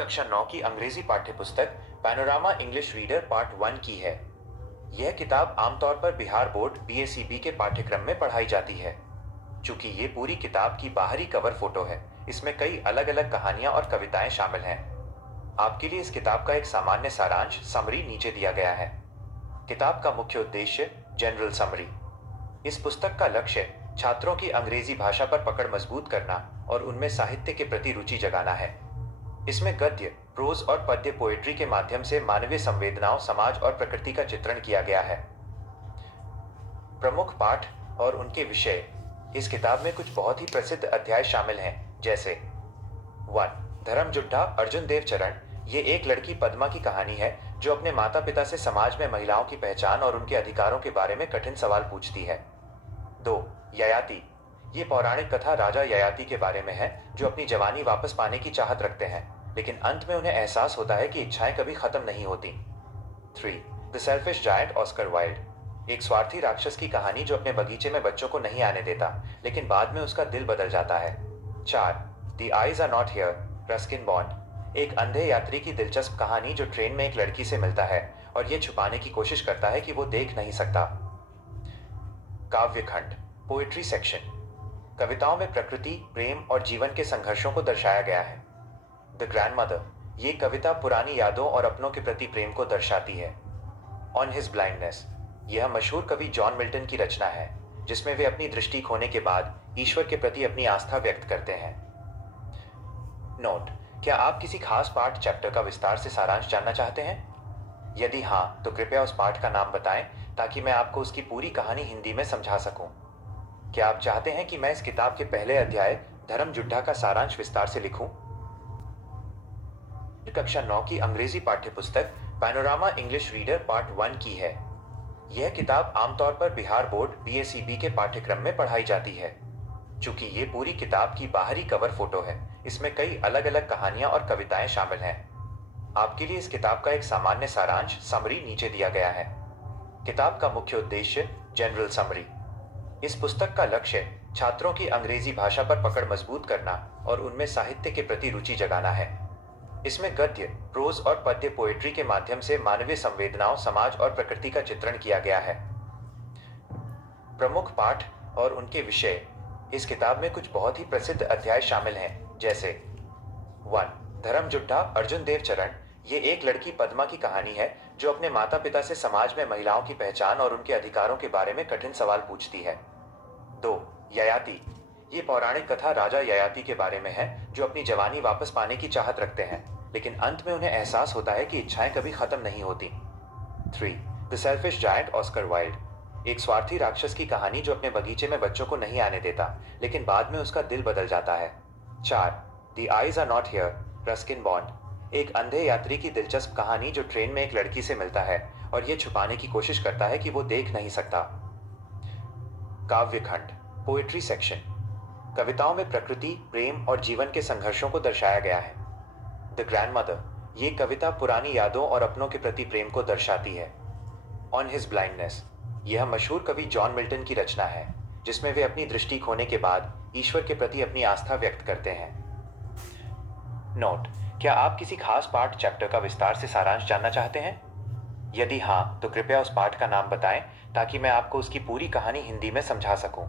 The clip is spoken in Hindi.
कक्षा 9 की अंग्रेजी पाठ्यपुस्तक पैनोरामा इंग्लिश रीडर पार्ट 1 की है। यह किताब आमतौर पर बिहार बोर्ड बीएसीबी के पाठ्यक्रम में पढ़ाई जाती है। चूंकि ये पूरी किताब की बाहरी कवर फोटो है, इसमें कई अलग अलग कहानियां और कविताएं शामिल हैं। आपके लिए इस किताब का एक सामान्य सारांश समरी नीचे दिया गया है। किताब का मुख्य उद्देश्य जनरल समरी। इस पुस्तक का लक्ष्य छात्रों की अंग्रेजी भाषा पर पकड़ मजबूत करना और उनमें साहित्य के प्रति रुचि जगाना है। इसमें गद्य, प्रोज और पद्य पोएट्री के माध्यम से मानवीय संवेदनाओं, समाज और प्रकृति का चित्रण किया गया है। प्रमुख पाठ और उनके विषय। इस किताब में कुछ बहुत ही प्रसिद्ध अध्याय शामिल हैं, जैसे 1. धर्मजुड्ढा अर्जुन देव चरण। ये एक लड़की पद्मा की कहानी है जो अपने माता पिता से समाज में महिलाओं की पहचान और उनके अधिकारों के बारे में कठिन सवाल पूछती है। 2. ययाति। ये पौराणिक कथा राजा ययाति के बारे में है जो अपनी जवानी वापस पाने की चाहत रखते हैं, लेकिन अंत में उन्हें एहसास होता है कि इच्छाएं कभी खत्म नहीं होती। 3. The selfish giant Oscar Wilde. एक स्वार्थी राक्षस की कहानी जो अपने बगीचे में बच्चों को नहीं आने देता, लेकिन बाद में उसका दिल बदल जाता है। 4. The eyes are not here Ruskin Bond. एक अंधे यात्री की दिलचस्प कहानी जो ट्रेन में एक लड़की से मिलता है और यह छुपाने की कोशिश करता है कि वो देख नहीं सकता। काव्यखंड पोएट्री सेक्शन। कविताओं में प्रकृति, प्रेम और जीवन के संघर्षों को दर्शाया गया है। The grandmother. ये कविता पुरानी यादों और अपनों के प्रति प्रेम को दर्शाती है। On his blindness. यह मशहूर कवि जॉन मिल्टन की रचना है जिसमें वे अपनी दृष्टि खोने के बाद ईश्वर के प्रति अपनी आस्था व्यक्त करते हैं। नोट: क्या आप किसी खास पाठ चैप्टर का विस्तार से सारांश जानना चाहते हैं? यदि हाँ, तो कृपया उस पाठ का नाम बताएं ताकि मैं आपको उसकी पूरी कहानी हिंदी में समझा सकूं। क्या आप चाहते हैं कि मैं इस किताब के पहले अध्याय धर्मजुड्ढा का सारांश विस्तार से लिखूं? कक्षा 9 की अंग्रेजी पाठ्यपुस्तक पैनोरामा इंग्लिश रीडर पार्ट 1 की है। यह किताब आमतौर पर बिहार बोर्ड बीएसीबी के पाठ्यक्रम में पढ़ाई जाती है। चूंकि ये पूरी किताब की बाहरी कवर फोटो है, इसमें कई अलग अलग कहानियां और कविताएं शामिल हैं। आपके लिए इस किताब का एक सामान्य सारांश समरी नीचे दिया गया है। किताब का मुख्य उद्देश्य जनरल समरी। इस पुस्तक का लक्ष्य छात्रों की अंग्रेजी भाषा पर पकड़ मजबूत करना और उनमें साहित्य के प्रति रुचि जगाना है। इसमें गद्य, प्रोज और पद्य पोएट्री के माध्यम से मानवीय संवेदनाओं, समाज और प्रकृति का चित्रण किया गया है। प्रमुख पाठ और उनके विषय। इस किताब में कुछ बहुत ही प्रसिद्ध अध्याय शामिल हैं, जैसे 1. धर्मजुड्ढा अर्जुन देव चरण। ये एक लड़की पद्मा की कहानी है जो अपने माता पिता से समाज में महिलाओं की पहचान और उनके अधिकारों के बारे में कठिन सवाल पूछती है। 2. ययाति। ये पौराणिक कथा राजा ययाति के बारे में है जो अपनी जवानी वापस पाने की चाहत रखते हैं, लेकिन अंत में उन्हें एहसास होता है कि इच्छाएं कभी खत्म नहीं होती। 3. The selfish giant Oscar Wilde. एक स्वार्थी राक्षस की कहानी जो अपने बगीचे में बच्चों को नहीं आने देता, लेकिन बाद में उसका दिल बदल जाता है। 4. The eyes are not here Ruskin Bond. एक अंधे यात्री की दिलचस्प कहानी जो ट्रेन में एक लड़की से मिलता है और यह छुपाने की कोशिश करता है कि वो देख नहीं सकता। काव्यखंड पोएट्री सेक्शन। कविताओं में प्रकृति, प्रेम और जीवन के संघर्षों को दर्शाया गया है। The grandmother. ये कविता पुरानी यादों और अपनों के प्रति प्रेम को दर्शाती है। On his blindness. यह मशहूर कवि जॉन मिल्टन की रचना है जिसमें वे अपनी दृष्टि खोने के बाद ईश्वर के प्रति अपनी आस्था व्यक्त करते हैं। नोट: क्या आप किसी खास पाठ चैप्टर का विस्तार से सारांश जानना चाहते हैं? यदि हाँ, तो कृपया उस पाठ का नाम बताएं ताकि मैं आपको उसकी पूरी कहानी हिंदी में समझा सकूं।